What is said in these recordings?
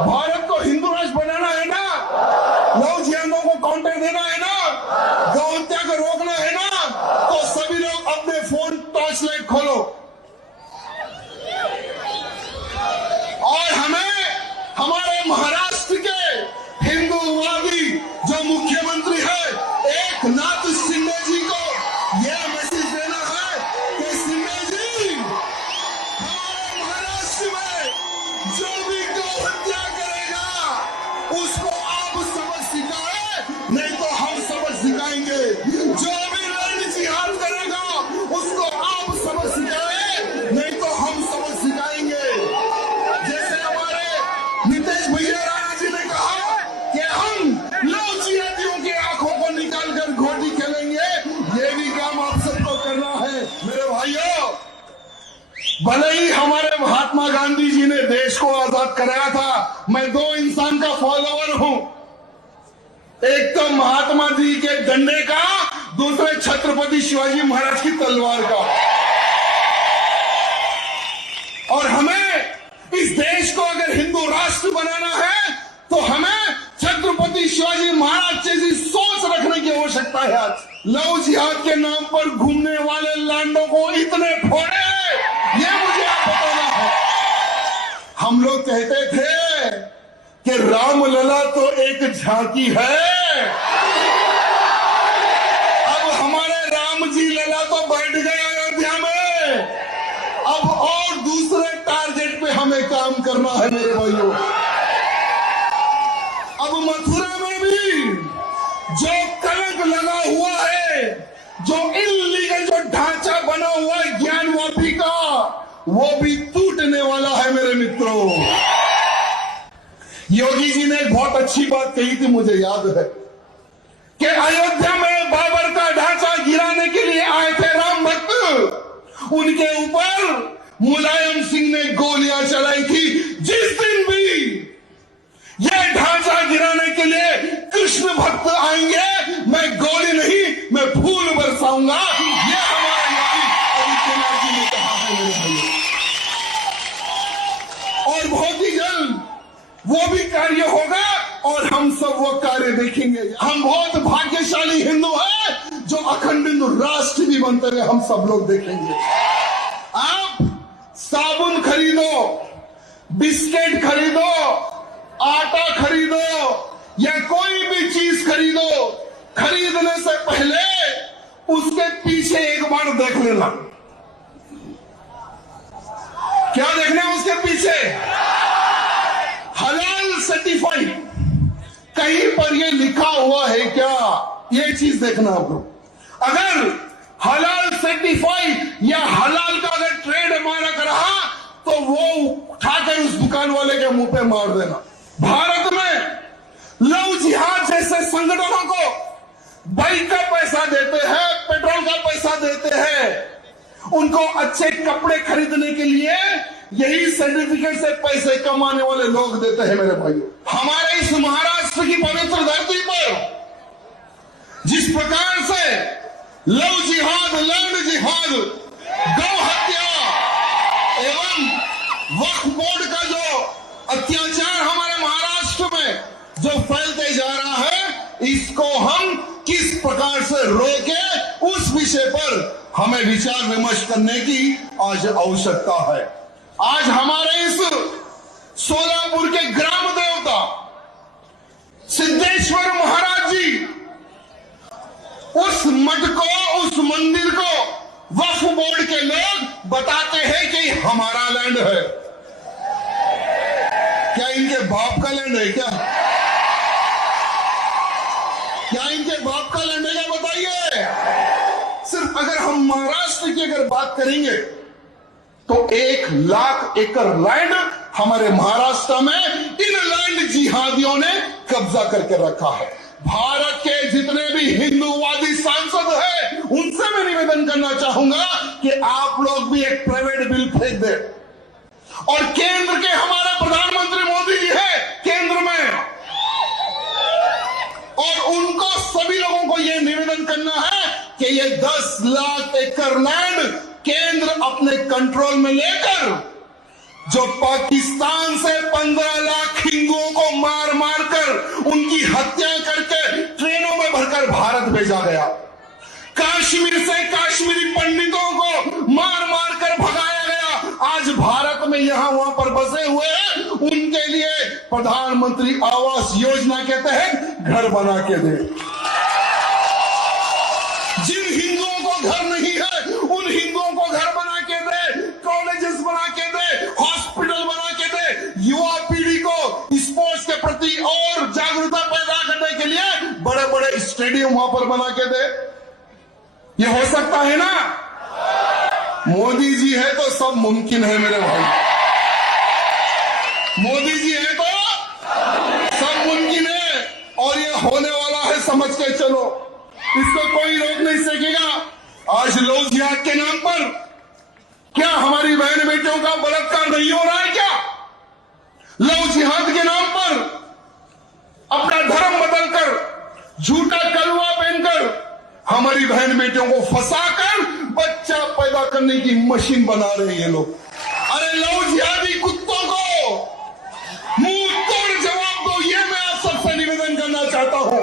भारत को हिंदू राष्ट्र बनाना है ना, लव जिहादियों को काउंटर देना है ना, गौ हत्या को रोकना है ना, तो सभी लोग अपने फोन टॉर्च लाइट खोलो और हमें हमारे महाराष्ट्र के हिंदूवादी जो मुख्यमंत्री है एक नाथ शिंदे जी को यह मैसेज देना है कि शिंदे जी, हमारे महाराष्ट्र में जो भी गौ हत्या करेगा उसको आप सबक सिखाए, नहीं तो हम सबक सिखाएंगे। जो भी लड़ जिहाद करेगा उसको आप सबक सिखाए, नहीं तो हम सबक सिखाएंगे। जैसे हमारे नीतीश भैया राणा जी ने कहा कि हम लव जिहादियों की आंखों को निकालकर घोटी खेलेंगे, ये भी काम आप सबको करना है। मेरे भाइयों, भले ही हमारे महात्मा गांधी जी ने देश को आजाद कराया था, मैं दो इंसान का फॉलोअर हूं, एक तो महात्मा जी के डंडे का, दूसरे छत्रपति शिवाजी महाराज की तलवार का। और हमें इस देश को अगर हिंदू राष्ट्र बनाना है तो हमें छत्रपति शिवाजी महाराज जैसी सोच रखने की आवश्यकता है। आज लव जिहाद के नाम पर घूमने वाले लांडों को इतने फोड़े, ये मुझे आप बताना है। हम लोग कहते थे कि रामलला तो एक झांकी है, अब हमारे राम जी लला तो बैठ गए अयोध्या में, अब और दूसरे टारगेट पे हमें काम करना है मेरे भाइयों। अब मथुरा में भी जो कलंक लगा हुआ है, जो इल्लीगल जो ढांचा बना हुआ है ज्ञानवापी का, वो भी टूटने वाला है मेरे मित्रों। योगी जी ने एक बहुत अच्छी बात कही थी, मुझे याद है कि अयोध्या में बाबर का ढांचा गिराने के लिए आए थे राम भक्त, उनके ऊपर मुलायम सिंह ने गोलियां चलाई थी। जिस दिन भी यह ढांचा गिराने के लिए कृष्ण भक्त आएंगे, मैं गोली नहीं मैं फूल बरसाऊंगा, यह हमारा योगी आदित्यनाथ जी ने कहा है मेरे भाइयों। और बहुत ही जल्द वो भी कार्य होगा और हम सब वो कार्य देखेंगे। हम बहुत भाग्यशाली हिंदू हैं जो अखंड हिंदू राष्ट्र भी बनते हुए हम सब लोग देखेंगे। आप साबुन खरीदो, बिस्किट खरीदो, आटा खरीदो या कोई भी चीज खरीदो, खरीदने से पहले उसके पीछे एक बार देख लेना। क्या देखना है उसके पीछे? हलाल सर्टिफाइड, कहीं पर ये लिखा हुआ है क्या, ये चीज देखना आप लोग। अगर हलाल सर्टिफाइड या हलाल का अगर ट्रेड मार्क रहा तो वो उठाकर उस दुकान वाले के मुंह पे मार देना। भारत में लव जिहाद जैसे संगठनों को बाइक का पैसा देते हैं, पेट्रोल का पैसा देते हैं, उनको अच्छे कपड़े खरीदने के लिए यही सर्टिफिकेट से पैसे कमाने वाले लोग देते हैं मेरे भाइयों। हमारे इस महाराष्ट्र की पवित्र धरती पर जिस प्रकार से लव जिहाद, लैंड जिहाद, गौ हत्या एवं वक्फ बोर्ड का जो अत्याचार हमारे महाराष्ट्र में जो फैलते जा रहा है, इसको हम किस प्रकार से रोके, उस विषय पर हमें विचार विमर्श करने की आज आवश्यकता है। आज हमारे इस सोलापुर के ग्राम देवता सिद्धेश्वर महाराज जी, उस मठ को, उस मंदिर को वक्फ बोर्ड के लोग बताते हैं कि हमारा लैंड है। क्या इनके बाप का लैंड है क्या? क्या इनके बाप का लैंड है क्या? बताइए। सिर्फ अगर हम महाराष्ट्र की अगर बात करेंगे तो 1 लाख एकड़ लैंड हमारे महाराष्ट्र में इन लैंड जिहादियों ने कब्जा करके रखा है। भारत के जितने भी हिंदूवादी सांसद हैं, उनसे मैं निवेदन करना चाहूंगा कि आप लोग भी एक प्राइवेट बिल फेंक दें। और केंद्र के हमारे प्रधानमंत्री मोदी जी है केंद्र में, और उनको सभी लोगों को यह निवेदन करना है कि ये 10 लाख एकड़ लैंड केंद्र अपने कंट्रोल में लेकर जो पाकिस्तान से 15 लाख हिंदू उनकी हत्या करके ट्रेनों में भरकर भारत भेजा गया। कश्मीर से कश्मीरी पंडितों को मार मार कर भगाया गया। आज भारत में यहां वहां पर बसे हुए हैं, उनके लिए प्रधानमंत्री आवास योजना के तहत घर बना के दे। जिन हिंदुओं को घर नहीं है उन हिंदुओं को घर बना के दे, कॉलेजेस बना के दे, हॉस्पिटल बना के दे, युवा पीढ़ी को स्पोर्ट्स के प्रति और जागरूकता पैदा करने के लिए बड़े बड़े स्टेडियम वहां पर बना के दे। ये हो सकता है ना? मोदी जी है तो सब मुमकिन है मेरे भाई। मोदी जी है तो सब मुमकिन है और ये होने वाला है, समझ के चलो। इसको कोई रोक नहीं सकेगा। आज लव जिहाद के नाम पर क्या हमारी बहन बेटियों का बलात्कार नहीं हो रहा है क्या? लव जिहाद के नाम पर अपना धर्म बदलकर झूठा कलवा पहनकर हमारी बहन बेटियों को फंसाकर बच्चा पैदा करने की मशीन बना रहे हैं लोग। अरे लव जिहादी कुत्तों को मुंह तोड़ जवाब दो, ये मैं आप सबसे निवेदन करना चाहता हूं।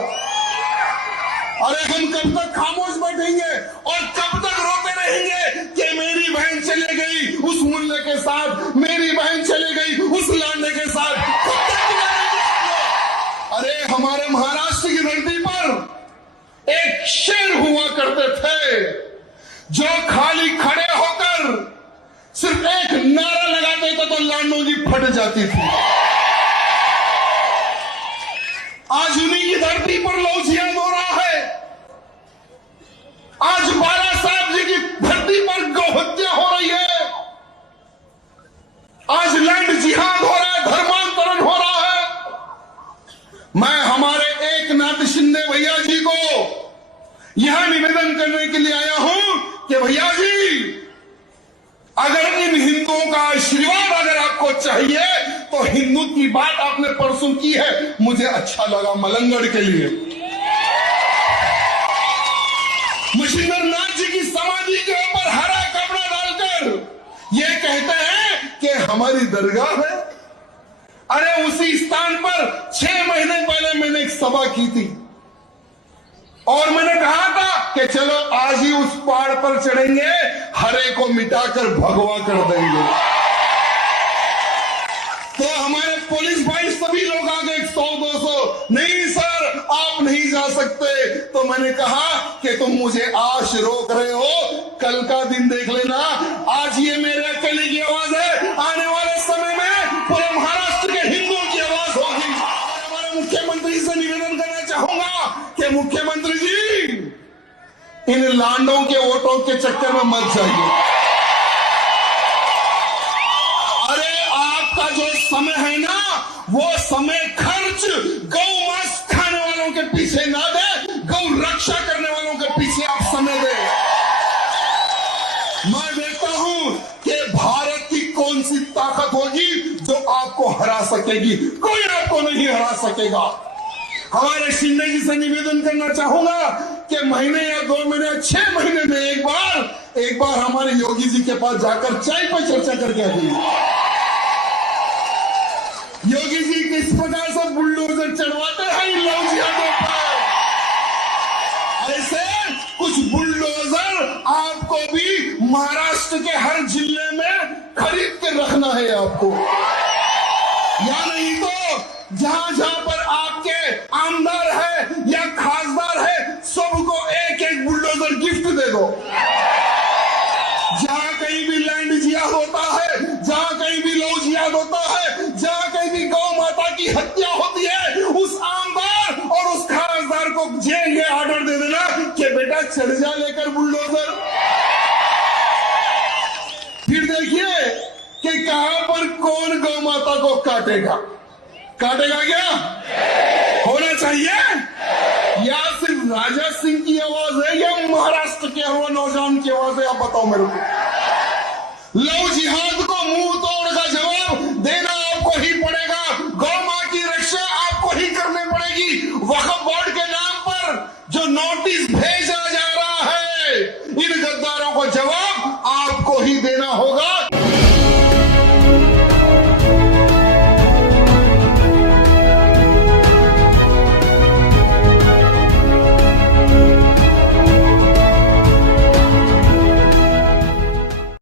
अरे हम कब तक खामोश बैठेंगे और कब तक रोते रहेंगे कि मेरी बहन चले गई उस मुल्ले के साथ, मेरी बहन चले गई उस लांडे के साथ? कब तक? अरे हमारे महाराष्ट्र की धरती पर एक शेर हुआ करते थे जो खाली खड़े होकर सिर्फ एक नारा लगाते थे तो लांडों की फट जाती थी। आज उन्हीं की धरती पर लव जिहाद हो रहा है। आज बाला साहब जी की धरती पर गौहत्या हो रही है। आज लैंड जिहाद हो रहा है, धर्मांतरण हो रहा है। मैं हमारे एकनाथ शिंदे भैया जी को यहां निवेदन करने के लिए आया हूं कि भैया जी, अगर इन हिंदुओं का आशीर्वाद अगर आपको चाहिए तो हिंदुत्व की बात आपने परसों की है, मुझे अच्छा लगा मलंगड़ के लिए। मशिंदर नाथ जी की समाधि के ऊपर हरा कपड़ा डालकर ये कहते हैं कि हमारी दरगाह है। अरे उसी स्थान पर 6 महीने पहले मैंने एक सभा की थी और मैंने कहा था कि चलो आज ही उस पहाड़ पर चढ़ेंगे, हरे को मिटाकर भगवा कर देंगे। तो हमारे पुलिस भाई सभी लोग आ गए 100-200, नहीं सर आप नहीं जा सकते। तो मैंने कहा कि तुम मुझे आज रोक रहे हो, कल का दिन देख लेना। आज ये मेरे अकेले की आवाज है, आने वाले समय में पूरे महाराष्ट्र के हिंदुओं की आवाज होगी। हमारे मुख्यमंत्री से निवेदन करना चाहूंगा कि मुख्यमंत्री जी इन लांडों के वोटों के चक्कर में मत जाइए। अरे आपका जो समय है ना, वो समय खर्च गौ मांस खाने वालों के पीछे ना दे, गौ रक्षा करने वालों के पीछे आप समय दे। मैं देखता हूं कि भारत की कौन सी ताकत होगी जो आपको हरा सकेगी। कोई आपको नहीं हरा सकेगा। हमारे शिंदे जी से निवेदन करना चाहूंगा कि महीने या 2 महीने या 6 महीने में एक बार हमारे योगी जी के पास जाकर चाय पर चर्चा करके आइए। योगी जी किस प्रकार से बुलडोजर चढ़वाते हैं इन लव जिहादों पर, ऐसे कुछ बुलडोजर आपको भी महाराष्ट्र के हर जिले में खरीद के रखना है आपको। या नहीं तो जहां जहां पर आपके आमदार है या खासदार है, सबको एक एक बुलडोजर गिफ्ट दे दो। जहां कहीं भी लैंड जिहाद होता है, जहां कहीं भी लव जिहाद होता है, जहां कहीं भी गौ माता की हत्या होती है, उस आमदार और उस खासदार को जेल में ऑर्डर दे देना कि बेटा चढ़ जा लेकर बुलडोजर। फिर देखिए कि कहां पर कौन गौ माता को काटेगा। काटेगा क्या? होना चाहिए? या सिर्फ राजा सिंह की आवाज है या महाराष्ट्र के हर नौजवान की आवाज है? आप बताओ मेरे को। लव जिहाद को